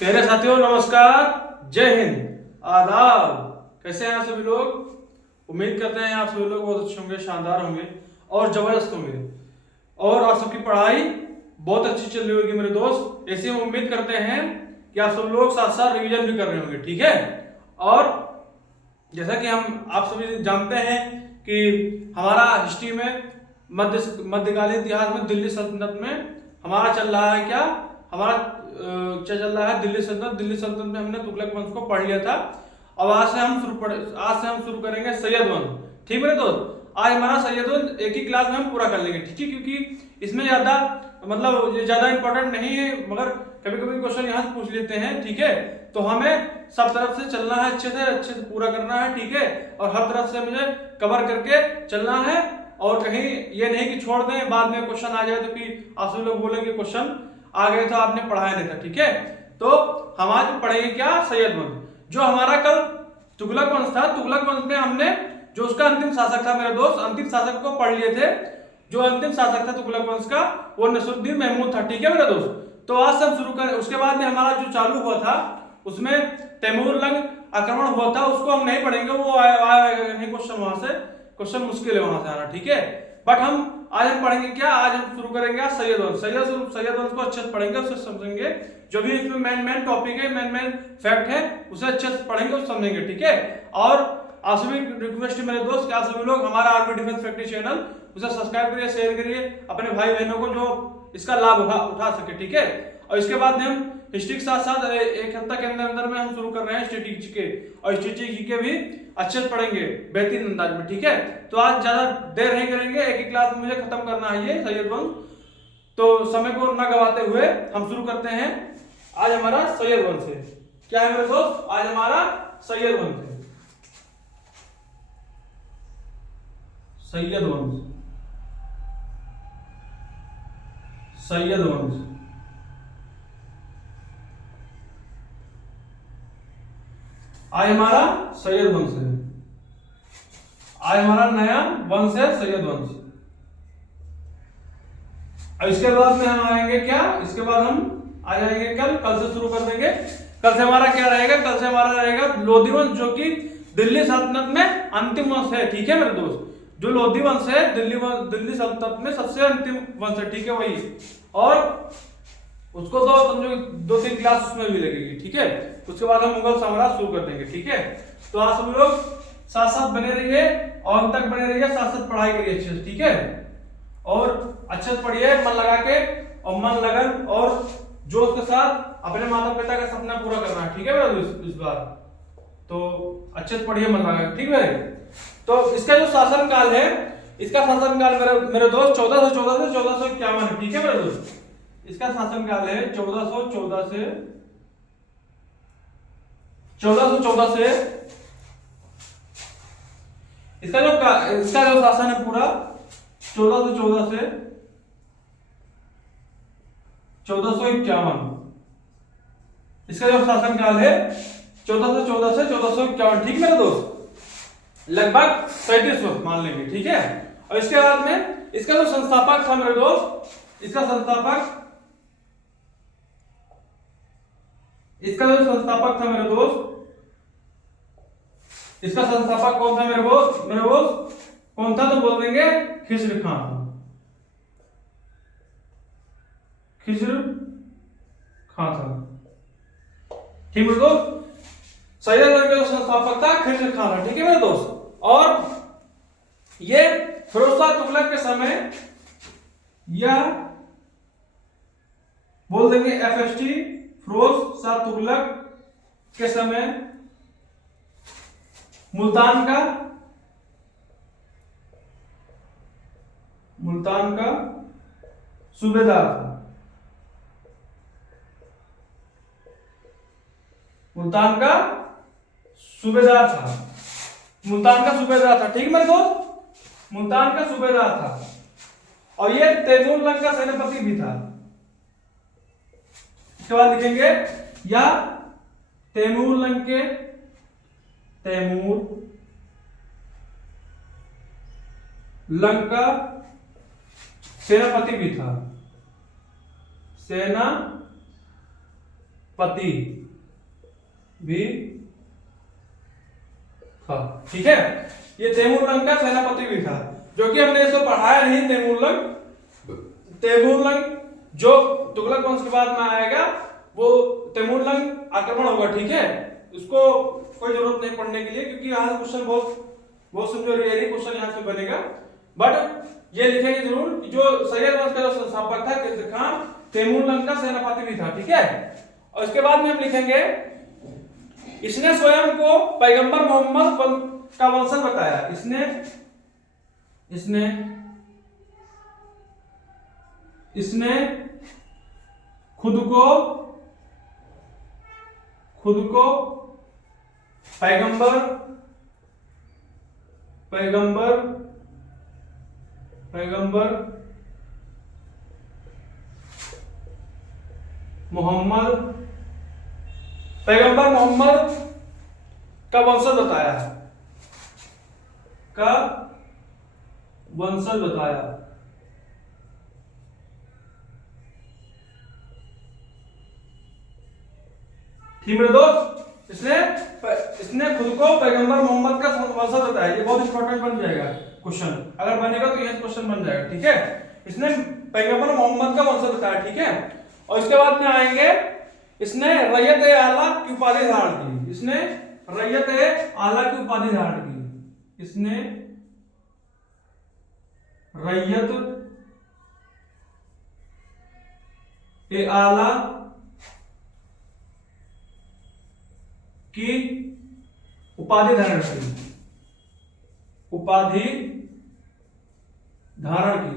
प्यारे साथियों नमस्कार, जय हिंद, आदाब। कैसे हैं आप सभी लोग। उम्मीद करते हैं आप सभी लोग बहुत अच्छे होंगे, शानदार होंगे और जबरदस्त होंगे और आप सबकी पढ़ाई बहुत अच्छी चल रही होगी मेरे दोस्त। ऐसे हम उम्मीद करते हैं कि आप सब लोग साथ साथ रिवीजन भी कर रहे होंगे, ठीक है। और जैसा कि हम आप सभी जानते हैं कि हमारा हिस्ट्री में मध्यकालीन इतिहास में दिल्ली सल्तनत में हमारा चल रहा है क्या, हमारा क्या चल रहा है, दिल्ली सल्तनत में हमने तुगलक वंश को पढ़ लिया था। अब आज से हम शुरू करेंगे सैयद वंश, ठीक है दोस्त। आज हमारा सैयद वंश एक ही क्लास में हम पूरा कर लेंगे, ठीक है, क्योंकि इसमें ज्यादा ये ज्यादा इंपॉर्टेंट नहीं है, मगर कभी कभी क्वेश्चन यहाँ से पूछ लेते हैं, ठीक है। तो हमें सब तरफ से चलना है, अच्छे से पूरा करना है, ठीक है। और हर तरफ से मुझे कवर करके चलना है और कहीं ये नहीं कि छोड़ दें, बाद में क्वेश्चन आ जाए तो कि आप सभी लोग बोलेंगे क्वेश्चन आ गए तो आपने पढ़ाया नहीं था, ठीक है। तो हम आज पढ़ेंगे क्या, सैयद वंश। जो हमारा कल तुगलक वंश था, तुगलक वंश में हमने जो उसका अंतिम शासक था मेरे दोस्त, अंतिम शासक को पढ़ लिए थे। जो अंतिम शासक था तुगलक वंश का वो नसरुद्दीन महमूद था, ठीक है मेरे दोस्त। तो आज से हम शुरू करें। उसके बाद में हमारा जो चालू हुआ था उसमें तैमूर लंग आक्रमण हुआ था, उसको हम नहीं पढ़ेंगे, वो नहीं क्वेश्चन, वहां से क्वेश्चन मुश्किल है वहां से आना, ठीक है। बट आज हम पढ़ेंगे क्या, आज हम शुरू करेंगे सैयद वंश। सैयद वंश को अच्छे से पढ़ेंगे, उससे समझेंगे जो भी इसमें मेन टॉपिक है, मेन फैक्ट है, उसे अच्छे से पढ़ेंगे और समझेंगे, ठीक है। और आप सभी रिक्वेस्ट है मेरे दोस्त कि आप सभी लोग हमारा आर्मी डिफेंस फैक्ट्री चैनल उसे सब्सक्राइब करिए, शेयर करिए अपने भाई बहनों को जो इसका लाभ उठा सके, ठीक है। और इसके बाद में हम हिस्ट्री के साथ साथ एक हफ्ता के अंदर में हम शुरू कर रहे हैं स्टैटिस्टिक्स के, और स्टैटिस्टिक्स के भी अच्छे से पढ़ेंगे बेहतरीन अंदाज में, ठीक है। तो आज ज्यादा देर नहीं करेंगे, एक ही क्लास में मुझे खत्म करना है ये सैयद वंश। तो समय को न गवाते हुए हम शुरू करते हैं। आज हमारा सैयद वंश है, क्या है मेरे दोस्त, आज हमारा सैयद वंश है, सैयद वंश, सैयद वंश। आज हमारा सैयद वंश है, आज हमारा नया वंश है सैयद वंश। अब इसके बाद में हम आएंगे क्या, इसके बाद हम आ जाएंगे कल से शुरू कर देंगे। कल से हमारा क्या रहेगा, कल से हमारा रहेगा लोधी वंश, जो कि दिल्ली सल्तनत में अंतिम वंश है, ठीक है मेरे दोस्त। जो लोधी वंश है दिल्ली सल्तनत में सबसे अंतिम वंश है, ठीक है वही। और उसको तो समझो 2-3 क्लास उसमें भी लगेगी, ठीक है। उसके बाद हम मुगल साम्राज्य शुरू कर देंगे, ठीक है। तो आप सभी लोग साथ साथ बने रहिए और अंत तक बने रहिए, साथ साथ पढ़ाई करिए अच्छे से, ठीक है। और अच्छे से पढ़िए मन लगा के, और मन लगन और जोश के साथ अपने माता पिता का सपना पूरा करना है, ठीक है मेरे दोस्त इस बार। तो अच्छे से पढ़िए मन लगा के, ठीक है। तो इसका जो शासन काल है, इसका शासन काल मेरे दोस्त 1414 से 1451 है, ठीक है मेरे दोस्त। इसका शासन काल है 1414 से 1414 से इसका जो शासन है पूरा 1414 से 1451। इसका जो शासन काल है 1414 से 1451, ठीक मेरे दोस्त, लगभग 37 वर्ष मान लेंगे, ठीक है। और इसके बाद में इसका जो संस्थापक था मेरे दोस्त, इसका जो संस्थापक था मेरे दोस्त, इसका संस्थापक कौन था मेरे दोस्त कौन था, तो बोल देंगे खिज्र खान, खिज्र खान था, ठीक है दोस्त। सैयद वंश का जो संस्थापक था खिज्र खान था, ठीक है मेरे दोस्त। और ये फिरोज शाह तुगलक के समय, यह बोल देंगे FST, फिरोज शाह तुगलक के समय मुल्तान का सूबेदार था, मुल्तान का सूबेदार था, ठीक मेरे दोस्त, मुल्तान का सूबेदार था। और ये तैमूर लंग का सेनापति भी था। इसके बाद लिखेंगे या तैमूर लंग का सेनापति भी था, सेनापति पति भी था। ठीक है, ये तैमूरलंग का सेनापति भी था, जो कि हमने इसको पढ़ाया नहीं। तैमूरलंग जो तुगलक वंश के बाद में आएगा वो तैमूरलंग आक्रमण होगा। ठीक है, उसको कोई जरूरत नहीं पढ़ने के लिए, क्योंकि यहाँ से क्वेश्चन बहुत समझो रियली क्वेश्चन यहाँ से बनेगा। बट ये लिखेंगे जरूर कि जो सैयद वंश का जो संस्थापक था किसर खान, तैमूरलंग का सेनापति भी था। ठीक है, और इसके बाद में हम लिखेंगे इसने स्वयं को पैगंबर मोहम्मद का वंशज बताया। इसने खुद को पैगंबर मोहम्मद का वंशज बताया। ठीक मेरे दोस्त, इसने खुद को पैगंबर मोहम्मद का वंशज बताया। ये बहुत इंपॉर्टेंट बन जाएगा क्वेश्चन, अगर बनेगा तो यह क्वेश्चन बन जाएगा। ठीक है, इसने पैगंबर मोहम्मद का वंशज बताया। ठीक है, और इसके बाद में आएंगे इसने रैयत आला की उपाधि धारण की। इसने रैयत आला की उपाधि धारण की। इसने रैयत आला की उपाधि धारण की।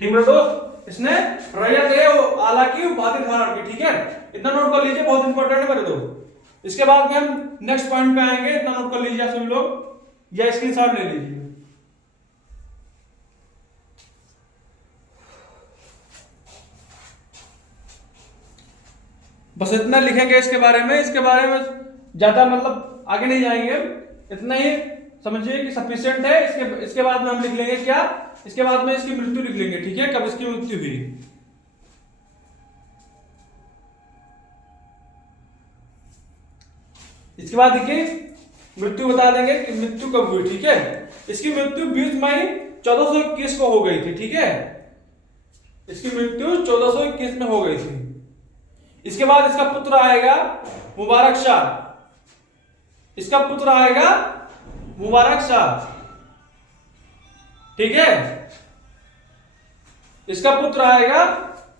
ठीक है दोस्त, इसने रैयत आला की उपाधि धारण की। ठीक है, इतना नोट कर लीजिए, बहुत इंपॉर्टेंट है मेरे दोस्त। इसके बाद में हम नेक्स्ट पॉइंट पे आएंगे, इतना नोट कर लीजिए सभी लोग, या स्क्रीनशॉट ले लीजिए। बस इतना लिखेंगे इसके बारे में ज्यादा मतलब आगे नहीं जाएंगे, इतना ही समझिए कि सफिशिएंट है। इसके बाद में हम लिख लेंगे क्या, इसके बाद में इसकी मृत्यु लिख लेंगे। ठीक है, कब इसकी मृत्यु हुई। इसके बाद देखिए मृत्यु बता देंगे कि मृत्यु कब हुई। ठीक है, इसकी मृत्यु 20 मई 1421 को हो गई थी। ठीक है, इसकी मृत्यु 1421 में हो गई थी। इसके बाद इसका पुत्र आएगा मुबारक शाह। ठीक है, इसका पुत्र आएगा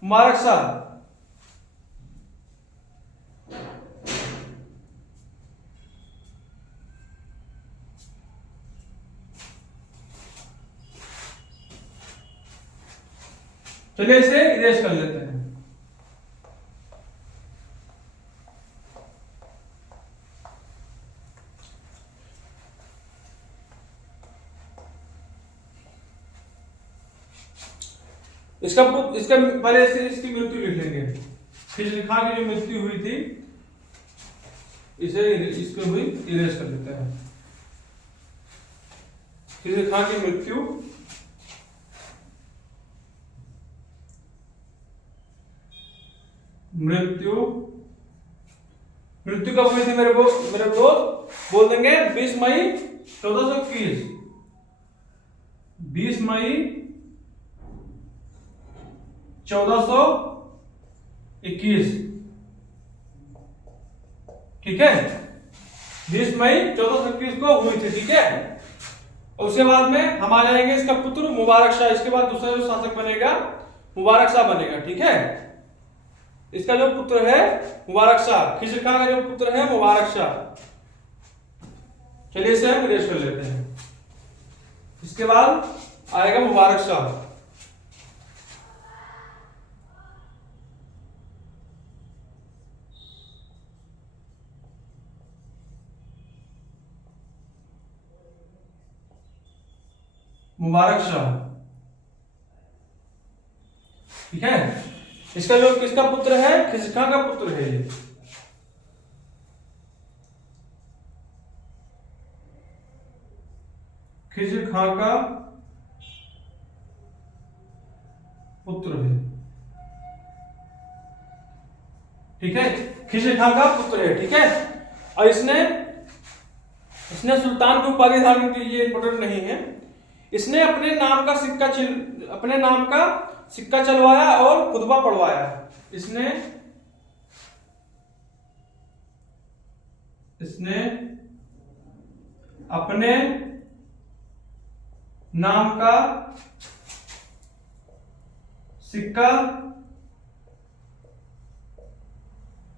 मुबारक शाह। चलिए इसे इरेज कर लेते हैं। इसका पहले से इसकी मृत्यु लिख लेंगे। खिजर खां की जो मृत्यु हुई थी इसको भी इरेज कर लेते हैं। खिजर खां की मृत्यु कब हुई थी मेरे दोस्त, बोल देंगे 20 मई 1421। 20 मई 1421। ठीक है, 20 मई 1421 को हुई थी। ठीक है, और उसके बाद में हम आ जाएंगे इसका पुत्र मुबारक शाह। इसके बाद दूसरा जो शासक बनेगा मुबारक शाह बनेगा। ठीक है, इसका जो पुत्र है मुबारक शाह, खिजर खां का जो पुत्र है मुबारक शाह। चलिए इसे हम इरेज कर लेते हैं। इसके बाद आएगा मुबारक शाह। ठीक है, इसका जो किसका पुत्र है, खिजर खां का पुत्र है ये। खिजर खां का पुत्र है। ठीक है, खिजर खां का पुत्र है। ठीक है, और इसने सुल्तान की उपाधि धारण की, ये इंपॉर्टेंट नहीं है। इसने अपने नाम का सिक्का चलवाया और खुतबा पढ़वाया। इसने अपने नाम का सिक्का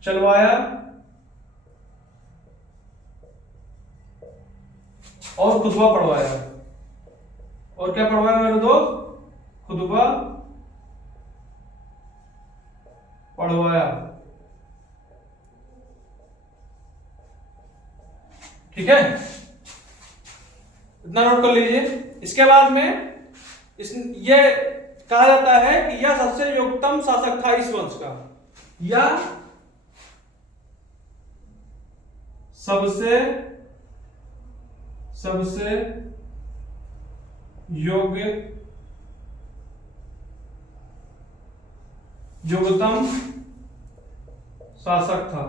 चलवाया और खुतबा पढ़वाया। और क्या पढ़वाया मेरे दोस्त? खुतबा पढ़वाया। ठीक है, इतना नोट कर लीजिए। इसके बाद में ये कहा जाता है कि यह सबसे योग्यतम शासक था इस वंश का। यह सबसे योग्यतम शासक था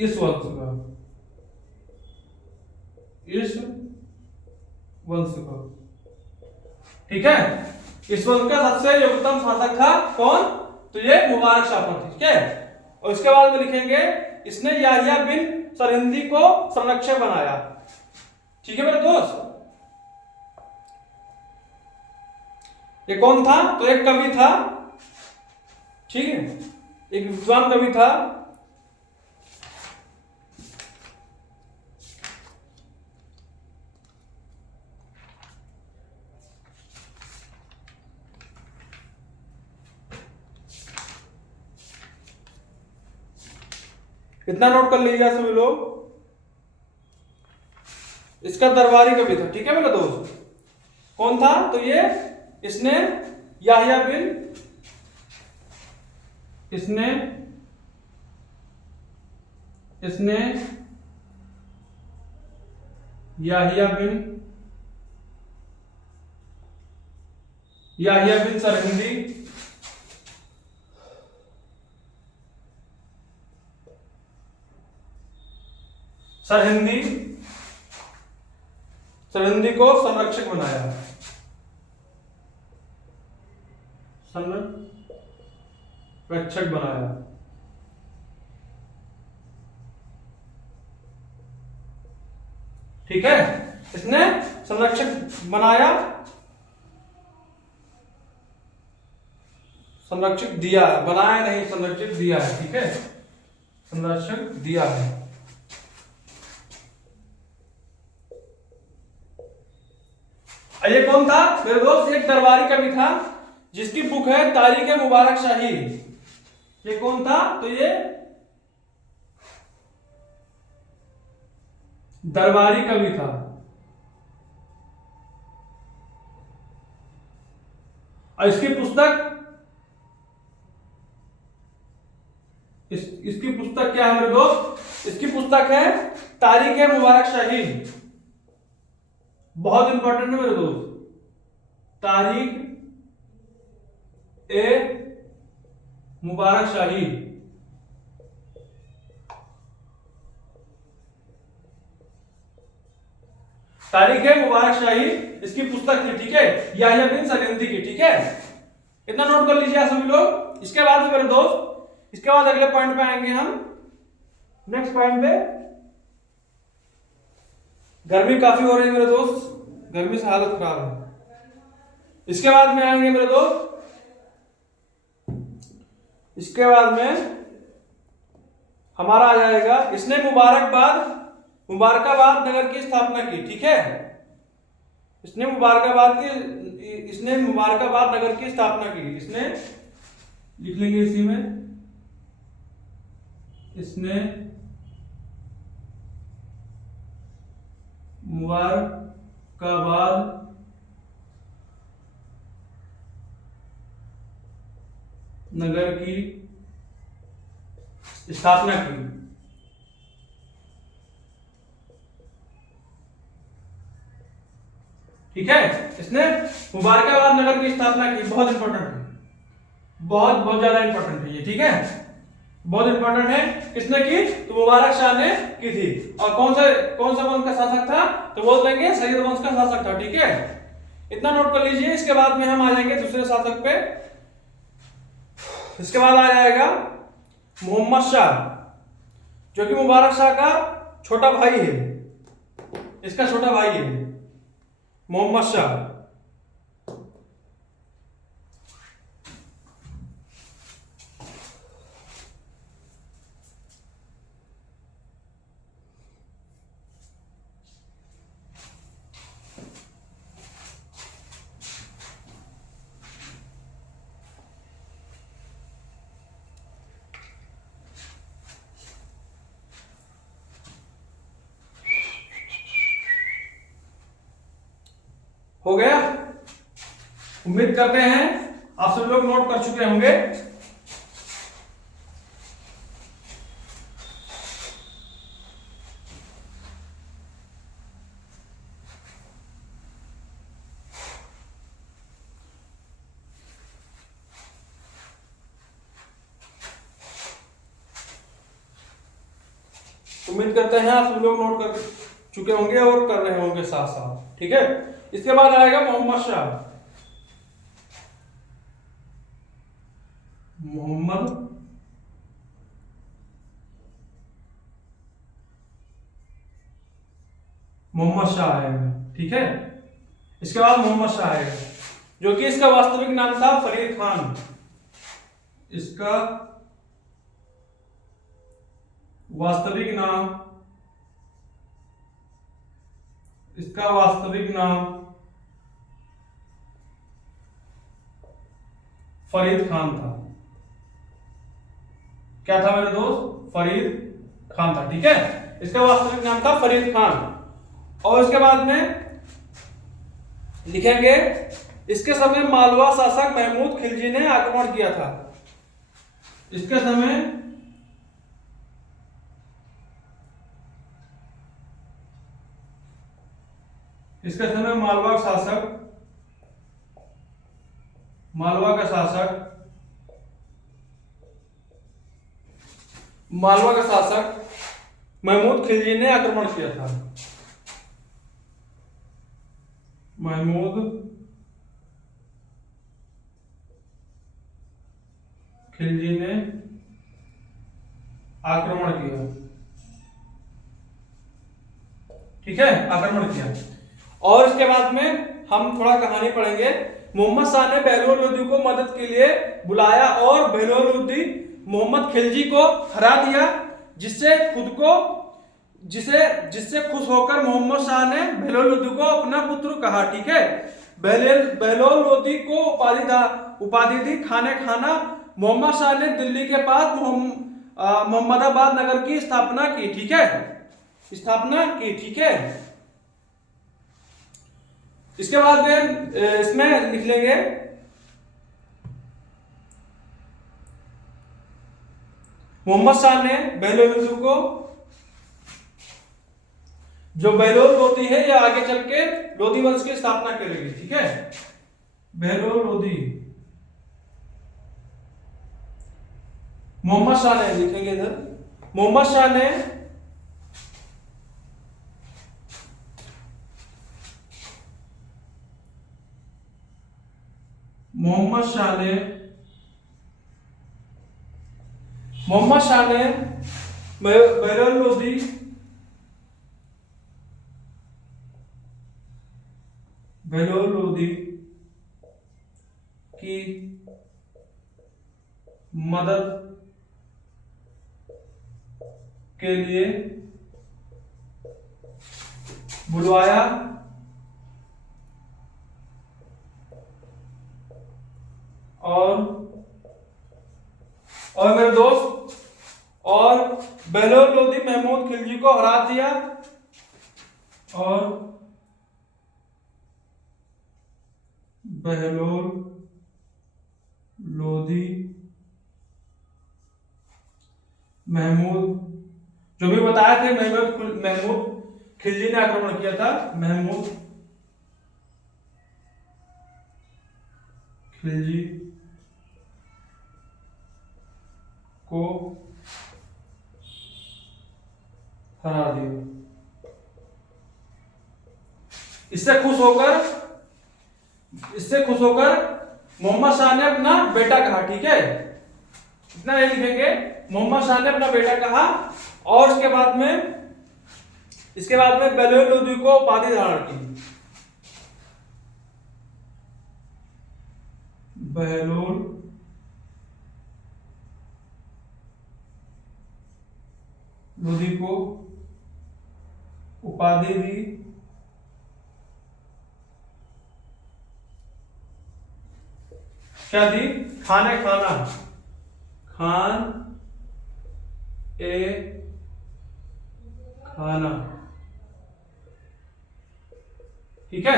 इस वंश का। ठीक है, इस वंश का सबसे योग्यतम शासक था कौन? तो ये मुबारक शाह था। ठीक है, और इसके बाद में लिखेंगे इसने याहिया बिन सरहिंदी को संरक्षक बनाया। ठीक है मेरे दोस्त, ये कौन था? तो एक कवि था। ठीक है, एक विद्वान कवि था। इतना नोट कर लीजिएगा सभी लोग, इसका दरबारी कवि था। ठीक है मेरे दोस्त, कौन था? तो ये इसने याहिया बिन सरहिंदी को संरक्षक बनाया। ठीक है, इसने संरक्षक बनाया, संरक्षक दिया, बनाया नहीं, संरक्षक दिया है। ठीक है, संरक्षक दिया है। ये कौन था मेरे दोस्त? एक दरबारी कवि था जिसकी बुक है तारीख मुबारक शाही। ये कौन था? तो ये दरबारी कवि था। और इसकी पुस्तक क्या है मेरे दोस्त? इसकी पुस्तक है तारीख मुबारक शाही। बहुत इंपॉर्टेंट है मेरे दोस्त, तारीख ए मुबारक शाही। तारीख ए मुबारक शाही इसकी पुस्तक थी। ठीक है, याहिया बिन सरहिंदी की। ठीक है, इतना नोट कर लीजिए सभी लोग। इसके बाद मेरे दोस्त, इसके बाद अगले पॉइंट पे आएंगे हम। नेक्स्ट पॉइंट पे, गर्मी काफी हो रही है मेरे दोस्त, गर्मी से हालत खराब है। इसके बाद में आएंगे मेरे दोस्त, इसके बाद में हमारा आ जाएगा इसने मुबारकाबाद नगर की स्थापना की। ठीक है, इसने मुबारकाबाद नगर की स्थापना की। इसने लिख लेंगे इसी में, इसने मुबारकाबाद नगर की स्थापना की। ठीक है, इसने मुबारकाबाद नगर की स्थापना की। बहुत इंपॉर्टेंट है, बहुत बहुत ज्यादा इंपॉर्टेंट है ये। ठीक है, बहुत इंपॉर्टेंट है। किसने की? तो मुबारक शाह ने की थी। और कौन सा वंश का शासक था? तो बोल देंगे सैयद वंश का शासक था। ठीक है, इतना नोट कर लीजिए। इसके बाद में हम आ जाएंगे दूसरे शासक पे। इसके बाद आ जाएगा मोहम्मद शाह, जो कि मुबारक शाह का छोटा भाई है। इसका छोटा भाई है मोहम्मद शाह। हो गया? उम्मीद करते हैं आप सब लोग नोट कर चुके होंगे। उम्मीद करते हैं आप सब लोग नोट कर चुके होंगे और कर रहे होंगे साथ साथ। ठीक है, इसके बाद आएगा मोहम्मद शाह। मोहम्मद शाह आएगा। ठीक है, इसके बाद मोहम्मद शाह आएगा, जो कि इसका वास्तविक नाम था फरीद खान। इसका वास्तविक नाम फरीद खान था। क्या था मेरे दोस्त? फरीद खान था। ठीक है, इसका वास्तविक नाम था फरीद खान। और इसके बाद में लिखेंगे, इसके समय मालवा शासक महमूद खिलजी ने आक्रमण किया था। इसके समय मालवा का शासक महमूद खिलजी ने आक्रमण किया था। महमूद खिलजी ने आक्रमण किया। ठीक है, आक्रमण किया। और इसके बाद में हम थोड़ा कहानी पढ़ेंगे। मोहम्मद शाह ने बहलोल लोदी को मदद के लिए बुलाया और बहलोल लोदी मोहम्मद खिलजी को हरा दिया, जिससे खुश होकर मोहम्मद शाह ने बहलोल लोदी को अपना पुत्र कहा। ठीक है, बहलोल लोदी को उपाधि दी खाने खाना। मोहम्मद शाह ने दिल्ली के पास मोहम्मदाबाद नगर की स्थापना की। ठीक है, ठीक है। इसके बाद में इसमें लिख लेंगे, मोहम्मद शाह ने बहलोल लोदी को, जो बहलोल लोदी है ये आगे चल के लोदी वंश की स्थापना करेगी। ठीक है, बहलोल लोदी मोहम्मद शाह ने, लिखेंगे इधर, मोहम्मद शाह ने बहलोल लोदी की मदद के लिए बुलवाया और मेरे दोस्त, और बहलोल लोदी महमूद खिलजी को हरा दिया और बहलोल लोदी महमूद, जो भी बताया थे, महमूद खिलजी ने आक्रमण किया था। महमूद खिलजी को हरा दिया। इससे खुश होकर मोहम्मद शाह ने अपना बेटा कहा, ठीक है, इतना नहीं लिखेंगे, मोहम्मद शाह ने अपना बेटा कहा। और इसके बाद में बहलोल लोदी को उपाधि धारण की। बहलोल लोदी को उपाधि दी। क्या दी? खाने खाना, खान ए खाना, ठीक है,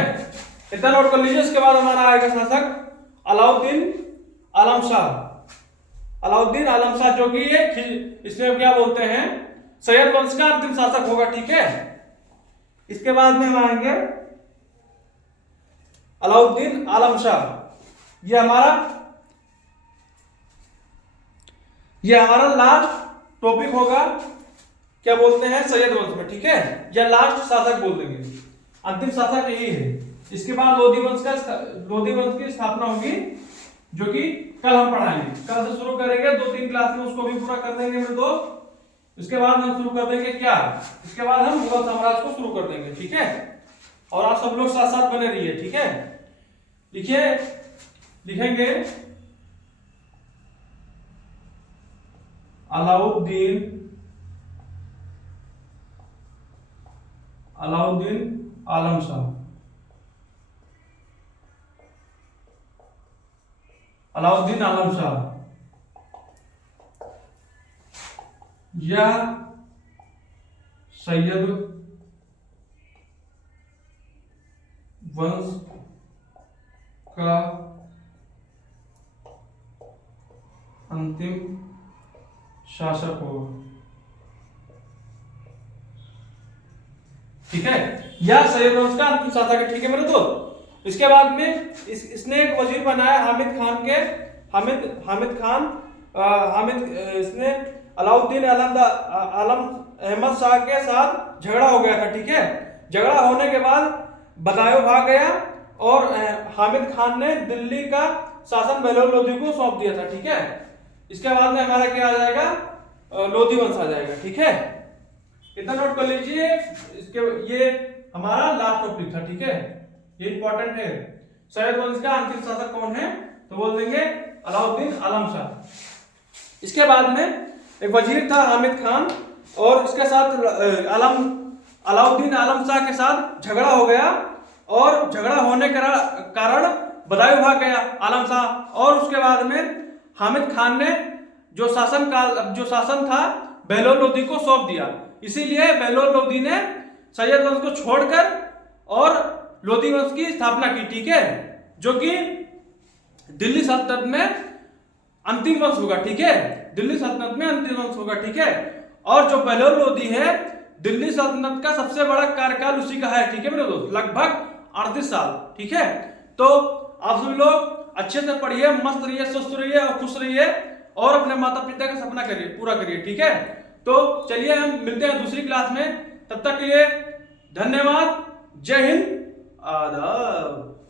इतना नोट कर लीजिए। इसके बाद हमारा आएगा शासक अलाउद्दीन आलम शाह। अलाउद्दीन आलम शाह जो कि ये इसमें क्या बोलते हैं, सैयद वंश का अंतिम शासक होगा, ठीक है। इसके बाद में हम आएंगे अलाउद्दीन आलम शाह। ये हमारा लास्ट टॉपिक होगा, क्या बोलते हैं, सैयद वंश में, ठीक है, या लास्ट शासक बोल देंगे, अंतिम शासक यही है। इसके बाद लोधी वंश की स्थापना होगी, जो कि कल हम पढ़ाएंगे। कल से शुरू करेंगे, 2-3 क्लास में उसको भी पूरा कर देंगे मेरे दोस्त। इसके बाद हम शुरू कर देंगे क्या, इसके बाद हम मुगल साम्राज्य को शुरू कर देंगे, ठीक है। और आप सब लोग साथ साथ बने रहिए, ठीक है। लिखेंगे अलाउद्दीन आलम शाह। अलाउद्दीन आलम शाह या सैयद वंश का अंतिम शासक हो, ठीक है, या सैयद वंश का अंतिम शासक है, ठीक है मेरे दोस्त। इसके बाद में इसने एक वजीर बनाया इसने अलाउद्दीन आलम अहमद शाह के साथ झगड़ा हो गया था, ठीक है। झगड़ा होने के बाद बदायूं भाग गया और हामिद खान ने दिल्ली का शासन बहलोल लोदी को सौंप दिया था, ठीक है। इसके बाद में हमारा क्या आ जाएगा, लोधी वंश आ जाएगा, ठीक है। इतना नोट कर लीजिए। ये हमारा लास्ट टॉपिक था, ठीक है, ये इंपॉर्टेंट है। सैयद वंश का अंतिम शासक कौन है, तो बोल देंगे अलाउद्दीन आलम शाह। इसके बाद में एक वजीर था हामिद खान, और इसके साथ अलाउद्दीन आलम शाह के साथ झगड़ा हो गया, और झगड़ा होने के कारण बदायूं भाग गया आलम शाह। और उसके बाद में हामिद खान ने जो शासन था बहलोल लोदी को सौंप दिया। इसीलिए बहलोल लोदी ने सैयद वंश को छोड़कर और लोधी वंश की स्थापना की, ठीक है, जो कि दिल्ली सल्तनत में अंतिम वंश होगा, ठीक है, दिल्ली सल्तनत में अंतिम वंश होगा, ठीक है। और जो बहलोल लोदी है, दिल्ली सल्तनत का सबसे बड़ा कार्यकाल उसी का है, ठीक है मेरे दोस्त, लगभग 38 साल, ठीक है। तो आप सभी लोग अच्छे से पढ़िए, मस्त रहिए, स्वस्थ रहिए और खुश रहिए, और अपने माता पिता का सपना पूरा करिए, ठीक है। तो चलिए हम मिलते हैं दूसरी क्लास में, तब तक के लिए धन्यवाद, जय हिंद, आदाब।